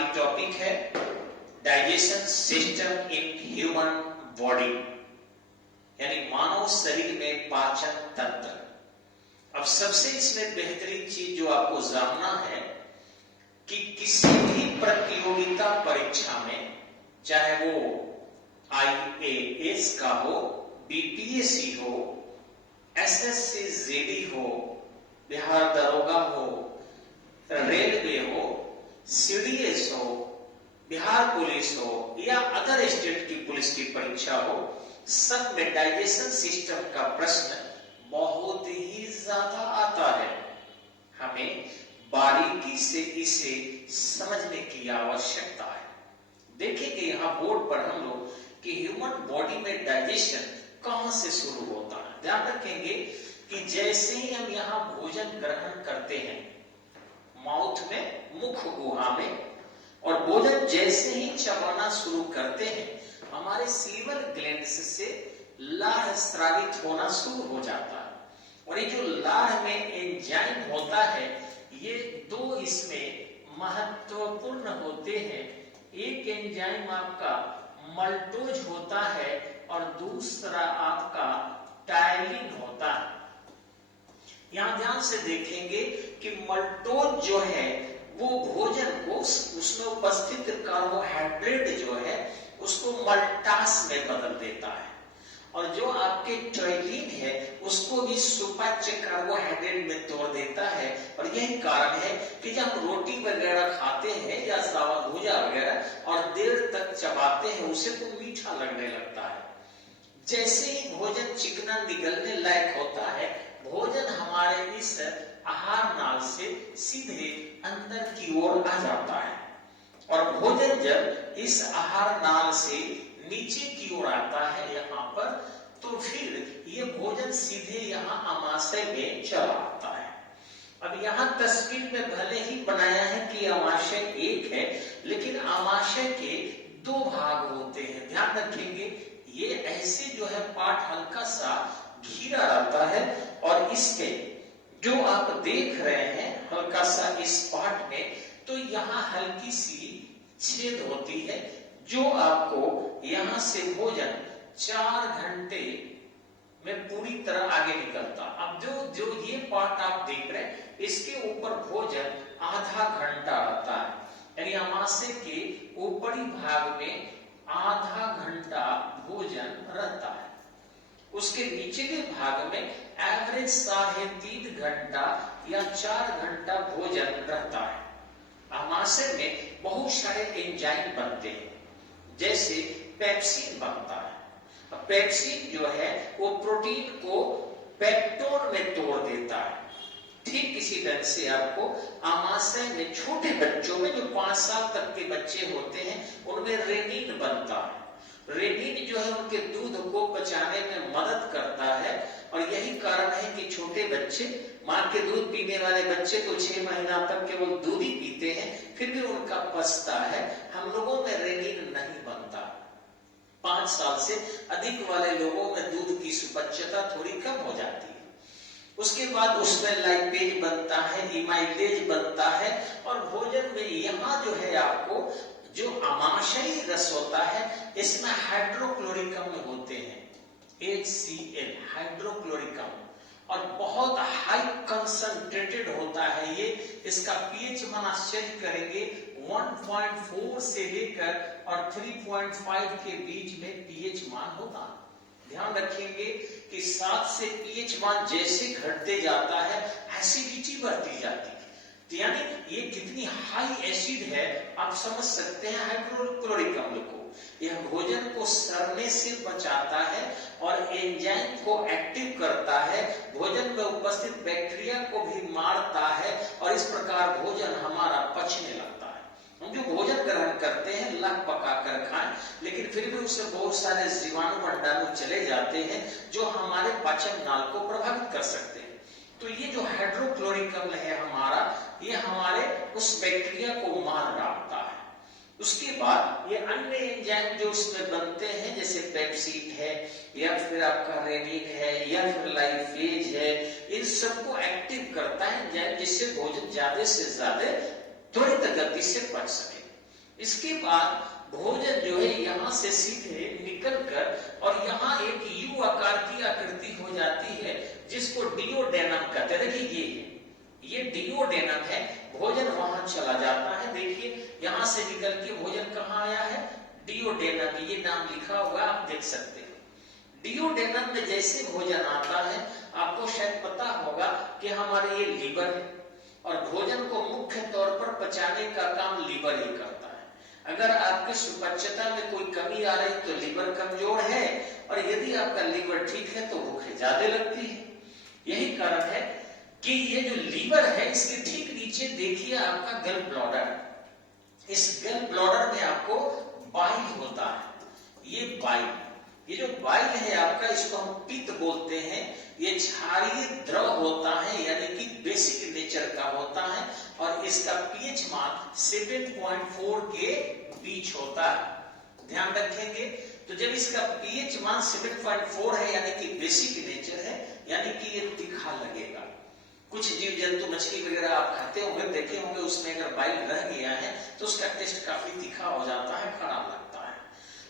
हमारी टॉपिक है digestion system in human body, यानी मानव शरीर में पाचन तंत्र। अब सबसे इसमें बेहतरीन चीज जो आपको जानना है कि किसी भी प्रतियोगिता परीक्षा में, चाहे वो IAS का हो, BPSC हो, SSC जेडी हो, बिहार दरोगा हो, रेलवे हो, CDS हो, बिहार पुलिस हो या अदर स्टेट की पुलिस की परीक्षा हो, सब में डाइजेशन सिस्टम का प्रश्न बहुत ही ज्यादा आता है। हमें बारीकी से इसे समझने की आवश्यकता है। देखेंगे यहां बोर्ड पर हम लोग कि ह्यूमन बॉडी में डाइजेशन कहां से शुरू होता है। ध्यान रखेंगे कि जैसे ही हम यहां भोजन ग्रहण करते हैं माउथ में, मुख गुहा में, और भोजन जैसे ही चबाना शुरू करते हैं हमारे सीवर ग्लैंड्स से लार स्रावित होना शुरू हो जाता है। और ये जो लार में एंजाइम होता है, ये दो इसमें महत्वपूर्ण होते हैं। एक एंजाइम आपका मल्टोज होता है और दूसरा आपका टायलिन होता है। यहां ध्यान से देखेंगे कि मल्टोज जो है वो भोजन को, उसमें उपस्थित कार्बोहाइड्रेट जो है उसको मल्टास में बदल देता है, और जो आपके टायलिन है उसको भी सुपाच्य कार्बोहाइड्रेट में तोड़ देता है। और यही कारण है कि जब हम रोटी वगैरह खाते हैं या सावा भूजा वगैरह और देर तक चबाते हैं उसे तो मीठा लगने लगता है। जैसे ही भोजन चिकना निगलने लायक होता है, भोजन हमारे इस आहार नाल से सीधे अंदर की ओर आ जाता है, और भोजन जब इस आहार नाल से नीचे की ओर आता है यहाँ पर, तो फिर ये भोजन सीधे यहाँ आमाशय में चला आता है। अब यहाँ तस्वीर में भले ही बनाया है कि आमाशय एक है, लेकिन आमाशय के दो भाग होते हैं। ध्यान रखेंगे ये ऐसे जो है पार्ट हल्का सा घिरा रहता है, और इसके जो आप देख रहे हैं हल्का सा इस पार्ट में, तो यहाँ हल्की सी छेद होती है जो आपको यहाँ से भोजन 4 घंटे में पूरी तरह आगे निकलता। अब जो ये पार्ट आप देख रहे हैं इसके ऊपर भोजन आधा घंटा आता है, यानी आमाशय के ऊपरी भाग में आधा घंटा भोजन रहता है। उसके निचले भाग में एवरेज 3.5 घंटा या 4 घंटा भोजन रहता है। आमाशय में बहुत सारे एंजाइम बनते हैं, जैसे पेप्सिन बनता है। पेप्सिन जो है वो प्रोटीन को पेप्टोन में तोड़ देता है। ठीक इसी ढंग से आपको आमाशय में छोटे बच्चों में, जो 5 साल तक के बच्चे होते हैं, उनमें रेनिन बनता है। रेनिन जो है उनके दूध को पचाने में मदद करता है, और यही कारण है कि छोटे बच्चे, मां के दूध पीने वाले बच्चे तो 6 महीना तक केवल दूध ही पीते हैं, फिर भी उनका पचता है। हम लोगों में रेनिन नहीं बनता। 5 साल से अधिक वाले लोगों में दूध की सुपच्यता थोड़ी कम हो जाती है। उसके बाद उसमें लाइपेज बनता है, इमाइलेज बनता है, और भोजन में यहाँ जो है आपको जो आमाशयी रस होता है इसमें हाइड्रोक्लोरिक अम्ल होते हैं, HCl हाइड्रोक्लोरिक अम्ल, और बहुत हाई कंसंट्रेटेड होता है ये। इसका पीएच मान आश्चर्य करेंगे 1.4 से लेकर और 3.5 के बीच में पीएच मान होता है। ध्यान रखेंगे कि 7 से पीएच मान जैसे घटते जाता है एसिडिटी बढ़ती जाती है। तो यानी ये कितनी हाई एसिड है आप समझ सकते हैं हाइड्रोक्लोरिक अम्ल को। यह भोजन को सड़ने से बचाता है और एंजाइम को एक्टिव करता है, भोजन में उपस्थित बैक्टीरिया को भी मारता है, और इस प्रकार भोजन हमारा पचने लगता है। हम जो भोजन ग्रहण करते हैं लग पका कर खाएं, लेकिन फिर भी उससे बहुत सारे जीवाणु अंडाणु चले जाते हैं जो हमारे पाचन नाल को प्रभावित कर सकते हैं। तो ये जो हाइड्रोक्लोरिक अम्ल है हमारा, ये हमारे उस बैक्टीरिया को मार डालता है। उसके बाद ये अन्य एंजाइम जो उसमें बनते हैं, जैसे पेप्सिन है या फिर आपका रेनिन है या फिर लाइपेज है, इन सबको एक्टिव करता है एंजाइम, जिससे भोजन ज्यादा से ज्यादा त्वरित गति से पच सके। इसके बाद भोजन जो है यहाँ से सीधे निकलकर और यहाँ एक यू आकार की आकृति हो जाती है जिसको डिओडेनम कहते हैं। देखिए ये डिओडेनम है, भोजन वहां चला जाता है। देखिए यहाँ से निकल के भोजन कहाँ आया है, डिओडेनम, ये नाम लिखा हुआ आप देख सकते हैं। डिओडेनम में जैसे भोजन आता है, आपको शायद पता होगा कि हमारे ये लीवर है और भोजन को मुख्य तौर पर पचाने का काम लीवर ही करता है। अगर आपकी सुपाच्यता में कोई कमी आ रही तो लीवर कमजोर है, और यदि आपका लीवर ठीक है तो भूख ज्यादा लगती है। यही कारण है कि ये जो लीवर है इसके ठीक नीचे देखिए आपका गल ब्लॉडर। इस गल ब्लॉडर में आपको बाइल होता है। ये जो बाइल है आपका, इसको हम पित्त बोलते हैं। ये क्षारीय द्रव होता है, यानी कि बेसिक नेचर का होता है, और इसका पीएच मान 7.4 के बीच होता है। ध्यान रखेंगे। तो जब इसका पीएच मान 7.4 है, यानी कि बेसिक नेचर है, यानी कि ये तीखा लगेगा। कुछ जीव जंतु मछली वगैरह आप खाते होंगे, देखे होंगे, उसमें अगर बाइल रह गया है तो उसका टेस्ट काफी तीखा हो जाता है, खराब लगता है।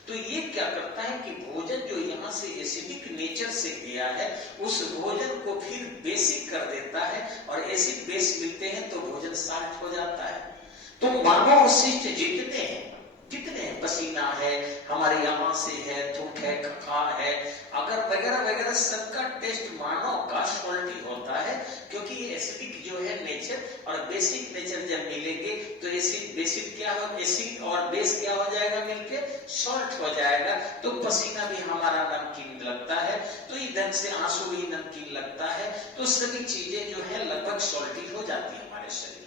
तो ये क्या करता है कि भोजन जो यहाँ से एसिडिक नेचर से गया है, उस भोजन को फिर बेसिक कर देता है, और एसिड बेस मिलते हैं तो भोजन साल्ट हो जाता है। तो मानव अवशिष्ट कितने हैं, पसीना है, हमारे यहाँ से है, थूक है, खखार है, अगर वगैरह वगैरह, सबका टेस्ट मानव का सॉल्टी होता है, क्योंकि ये एसिडिक जो है नेचर और बेसिक नेचर जब मिलेंगे तो एसिड बेसिक क्या हो, एसिड और बेस क्या हो जाएगा, मिलके सॉल्ट हो जाएगा। तो पसीना भी हमारा नमकीन लगता है, तो इधर से आंसू भी नमकीन लगता है। तो सभी चीजें जो है लगभग सॉल्टी हो जाती है हमारे शरीर।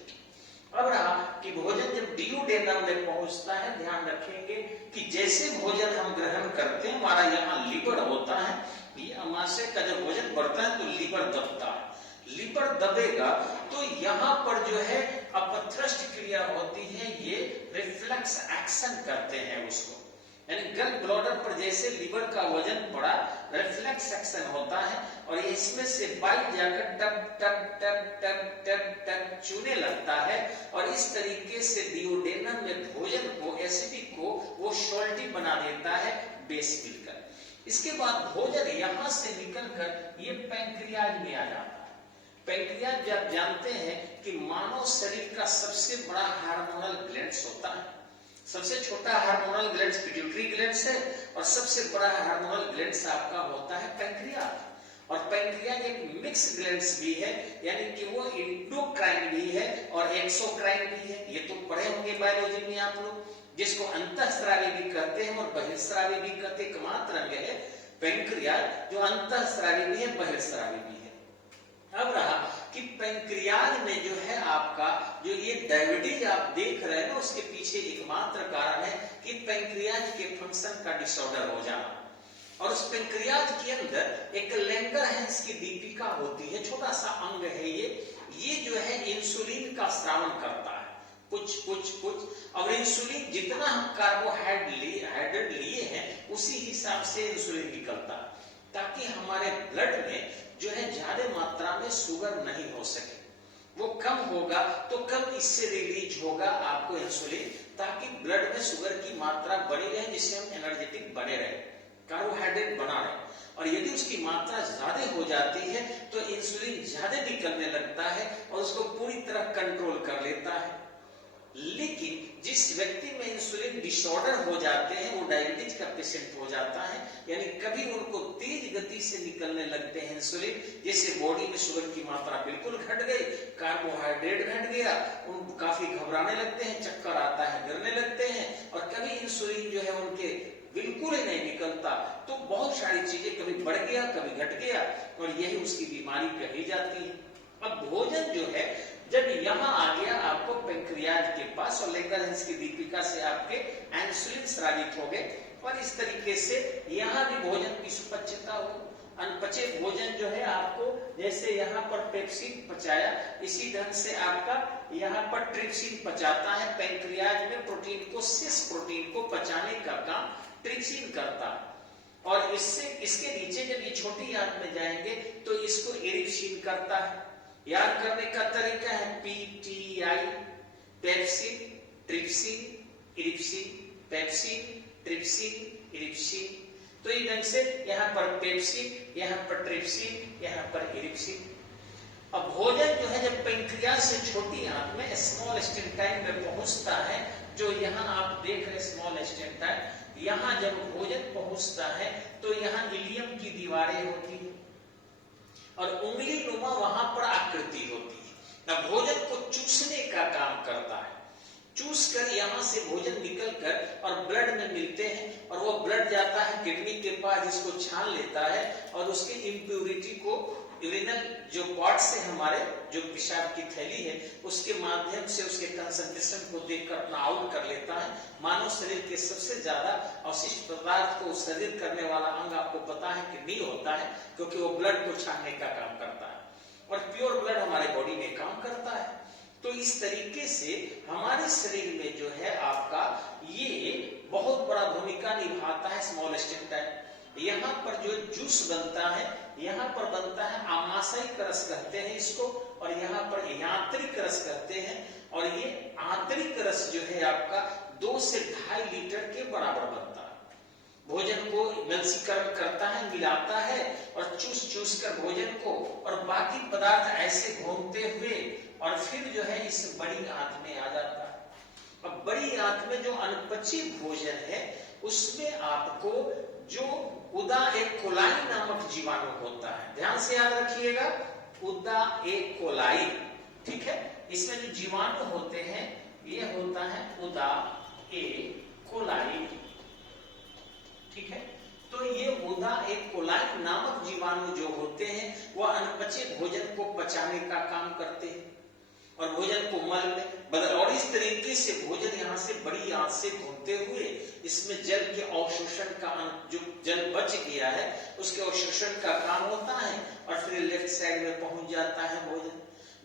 अब रहा कि भोजन जब डिओडेनम में पहुंचता है, ध्यान रखेंगे कि जैसे भोजन हम ग्रहण करते हैं, हमारा यहाँ लीवर होता है, ये अमाशय का जब भोजन बढ़ता है तो लीवर दबता है। लीवर दबेगा तो यहाँ पर जो है अपथ्रस्ट क्रिया होती है, ये रिफ्लेक्स एक्शन करते हैं उसको, यानी गल ब्लॉडर पर जैसे लीवर का वजन बढ़ा, रिफ्लेक्स एक्शन होता है, और इसमें से बाइल जाकर टप टप टप टप टप टप चूने लगता है, और इस तरीके से डिओडेनम में भोजन को, एसिडिक को, वो सॉल्टी बना देता है बेस मिलकर। इसके बाद भोजन यहां से निकलकर ये पैंक्रियाज में आ जाता है। पैंक्रियाज आप जानते हैं कि मानव शरीर का सबसे बड़ा हार्मोनल ग्लैंड्स होता है। सबसे छोटा हार्मोनल ग्लैंड्स पिट्यूटरी ग्लैंड्स है, और सबसे बड़ा हार्मोनल ग्लैंड्स आपका होता है पैंक्रियाज। और पैंक्रियाज एक मिक्स ग्लैंड्स भी है, यानी कि वो इंडोक्राइन भी है और एक्सोक्राइन भी है। ये तो पढ़े होंगे बायोलॉजी में आप लोग, जिसको अंतःस्रावी भी कहते हैं और बहिर्स्रावी भी कहते हैं। एकमात्र अंग है पैंक्रियाज जो अंतःस्रावी भी है, बहिर्स्रावी भी है। अब रहा कि पैंक्रियाज में जो है आपका जो ये डायबिटीज आप देख रहे हैं ना, उसके पीछे एकमात्र कारण है कि पैंक्रियाज के फंक्शन का डिसऑर्डर हो जाना। और उस पैंक्रियाज के अंदर एक लैंगरहैंस की दीपिका होती है, छोटा सा अंग है ये जो है इंसुलिन का स्रावन करता है, कुछ। और इंसुलिन जितना हम कार्बोहाइड्रेट लिए हैं उसी हिसाब से इंसुलिन निकलता है, ताकि हमारे ब्लड में जो है ज्यादा मात्रा में शुगर नहीं हो सके। वो कम होगा तो कम इससे रिलीज होगा आपको इंसुलिन, ताकि ब्लड में शुगर की मात्रा बनी रहे, जिससे हम एनर्जेटिक बने रहे, कार्बोहाइड्रेट बना रहे। और यदि उसकी मात्रा ज्यादा हो जाती है तो इंसुलिन ज्यादा निकलने लगता है और उसको पूरी तरह कंट्रोल कर लेता है। लेकिन जिस व्यक्ति में इंसुलिन डिसऑर्डर हो जाते हैं, वो डायबिटीज का पेशेंट हो जाता है, यानी कभी उनको तेज गति से निकलने लगते हैं इंसुलिन, जैसे बॉडी में शुगर की मात्रा बिल्कुल घट गई, कार्बोहाइड्रेट घट गया, उनको काफी घबराने लगते हैं, चक्कर आता है, गिरने लगते हैं, और कभी इंसुलिन जो है उनके बिल्कुल ही नहीं निकलता। तो बहुत सारी चीजें, कभी बढ़ गया कभी घट गया, और यही उसकी बीमारी कही जाती है। अब भोजन जो है जब यहाँ आ गया आपको पैंक्रियाज के पास, और लैंगरहैंस की दीपिका से आपके इंसुलिन स्रावित हो गए, और इस तरीके से यहाँ भी भोजन की सुपच्यता हो। अनपचे भोजन जो है आपको, जैसे यहाँ पर पेप्सिन पचाया, इसी ढंग से आपका यहाँ पर ट्रिप्सिन पचाता है। पैंक्रियाज में प्रोटीन को, सिस प्रोटीन को पचाने का काम ट्रिप्सिन करता है, और इसके नीचे जब ये छोटी आंत में जाएंगे तो इसको इरिप्सिन करता है। याद करने का तरीका है PTI, pepsin, trypsin, erepsin, pepsin, trypsin, erepsin. तो इस ढंग से यहाँ पर पेप्सिन, यहाँ पर ट्रिप्सिन, यहाँ पर इरिप्सिन। अब भोजन जो है जब पैंक्रियास से छोटी आंत में स्मॉल इंटेस्टाइन में पहुंचता है, जो यहाँ आप देख रहे स्मॉल इंटेस्टाइन, यहाँ जब भोजन पहुंचता है तो यहाँ इलियम की दीवारें होती है और उंगली नुमा वहां पर आकृति होती है। अब भोजन को चूसने का काम करता है, चूस कर यहाँ से भोजन निकल कर और ब्लड में मिलते हैं और वो ब्लड जाता है किडनी के पास, जिसको छान लेता है और उसकी इम्प्यूरिटी को यूरिनल जो पॉट से हमारे जो पेशाब की थैली है उसके माध्यम से उसके कंसंट्रेशन को देखकर अपना आउट कर लेता है। मानव शरीर के सबसे ज्यादा अवशिष्ट पदार्थ को उत्सर्जित करने वाला अंग आपको पता है किडनी होता है, क्योंकि वो ब्लड को छानने का काम करता है और प्योर ब्लड हमारे बॉडी में काम करता है। तो इस तरीके से हमारे शरीर में जो है आपका ये बहुत बड़ा भूमिका निभाता है स्मॉल इंटेस्टाइन। यहाँ पर जो जूस बनता है, यहाँ पर बनता है आमाशयिक रस कहते हैं इसको, और यहाँ पर यांत्रिक रस कहते हैं। और ये आंतरिक रस जो है आपका 2 से 2.5 लीटर के बराबर बनता है। भोजन को मलसीकरण करता है, मिलाता है और चूस कर भोजन को और बाकी पदार्थ ऐसे घूमते हुए और फिर जो है इस बड़ी आंत में आ जाता है। अब बड़ी आंत में जो अनपचित भोजन है उसमें आपको जो उदा एक कोलाई नामक जीवाणु होता है, ध्यान से याद रखिएगा, उदा एक कोलाई, ठीक है। इसमें जो जीवाणु होते हैं ये होता है उदा एक कोलाई, ठीक है। तो ये उदा एक कोलाई नामक जीवाणु जो होते हैं वह अनपचित भोजन को पचाने का काम करते हैं और भोजन को मल में बदल, और इस तरीके से भोजन यहाँ से बड़ी आंत से घूमते हुए इसमें जल के अवशोषण का, जो जल बच गया है उसके अवशोषण का काम होता है और फिर लेफ्ट साइड में पहुंच जाता है भोजन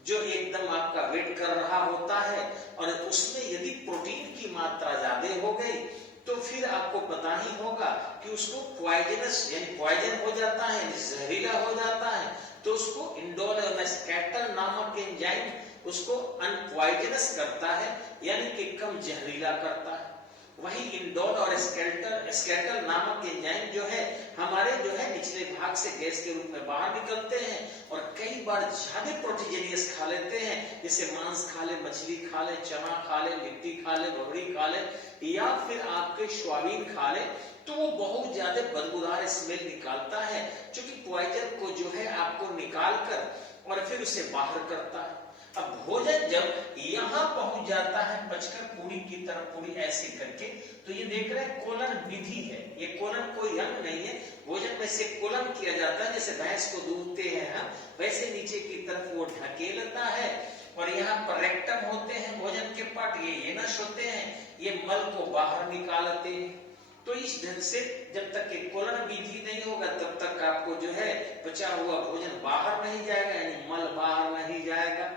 जो एकदम आपका वेट कर रहा होता है। और उसमें यदि प्रोटीन की मात्रा ज्यादा हो गई तो फिर आपको पता ही होगा कि उसको पॉइजनस यानी पॉइजन हो जाता है, जहरीला हो जाता है, तो उसको इंडोल और स्कैटर नामक एंजाइम उसको अनपॉइजनस करता है, यानी कि कम जहरीला करता है। वही इंडोल और स्कैटर नामक एंजाइम जो है हमारे जो है निचले भाग से गैस के रूप में बाहर निकलते हैं और कई बार ज्यादा प्रोटीजिनियस खा लेते हैं, जैसे मांस खा ले, मछली खा ले, चना खा ले, लिट्टी खा ले, बबड़ी खा ले या फिर आपके सोयाबीन खा ले, तो वो बहुत ज्यादा बदबूदार स्मेल निकालता है, क्योंकि पॉइजन को जो है आपको निकाल कर और फिर उसे बाहर करता है। अब भोजन जब यहाँ पहुंच जाता है पचकर पूरी की तरफ, पूरी ऐसे करके, तो ये देख रहे हैं कोलन विधि है, ये कोलन कोई अंग नहीं है, भोजन में से कोलन किया जाता है, जैसे भैंस को दूधते हैं हम, वैसे नीचे की तरफ वो ढकेलता है और यहाँ पर रेक्टम होते हैं भोजन के पार्ट, ये एनस होते हैं, ये मल को बाहर निकालते हैं। तो इस ढंग से जब तक ये कोलन विधि नहीं होगा तब तक आपको जो है पचा हुआ भोजन बाहर नहीं जाएगा, यानी मल बाहर नहीं जाएगा।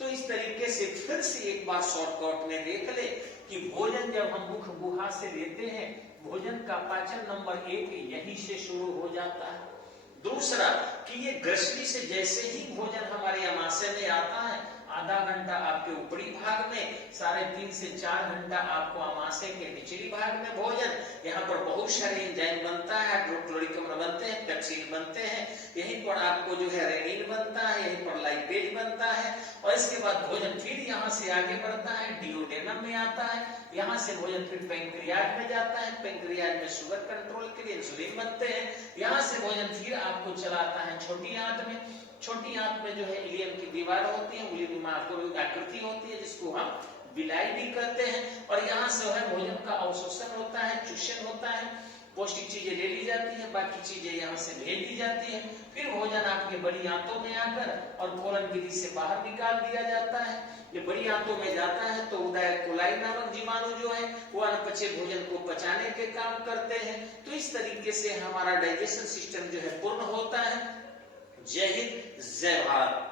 तो इस तरीके से फिर से एक बार शॉर्टकट में देख ले कि भोजन जब हम मुख गुहा से लेते हैं, भोजन का पाचन नंबर 1 यहीं से शुरू हो जाता है। दूसरा कि ये ग्रसनी से जैसे ही भोजन हमारे आमाशय में आता है, आधा घंटा आपके ऊपरी भाग में, 3.5 से 4 घंटा आपको आमाशय के निचली भाग में भोजन, यहाँ पर बहुत सारे एंजाइम बनता है, हाइड्रोक्लोरिक अम्ल बनते हैं, पेप्सिन बनते हैं, यहीं पर आपको जो है रेनिन बनता है, यहीं पर लाइपेज बनता है और इसके बाद भोजन फिर यहाँ से आगे बढ़ता है, डिओडेनम में आता है, यहाँ से भोजन फिर पेंक्रियाज में जाता है, पेंक्रियाज में शुगर कंट्रोल के लिए इंसुलिन बनते हैं, यहाँ से भोजन फिर आपको चलाता है छोटी आंत में, छोटी आंत में जो है इलियम की दीवार होती है, उलियम आकृति होती है जिसको हम विलाई भी कहते हैं, और यहाँ से है भोजन का अवशोषण होता है, चूषण होता है, पौष्टिक चीजें ले ली जाती है, बाकी चीजें यहाँ से भेज दी जाती है, फिर भोजन आपके बड़ी आंतों में आकर और कोलन विधि से बाहर निकाल दिया जाता है। ये बड़ी आंतों में जाता है तो उदय कोलाई नामक जीवाणु जो है वो अनपचे भोजन को पचाने के काम करते हैं। तो इस तरीके से हमारा डाइजेशन सिस्टम जो है पूर्ण होता है। जय हिंद, जय भारत।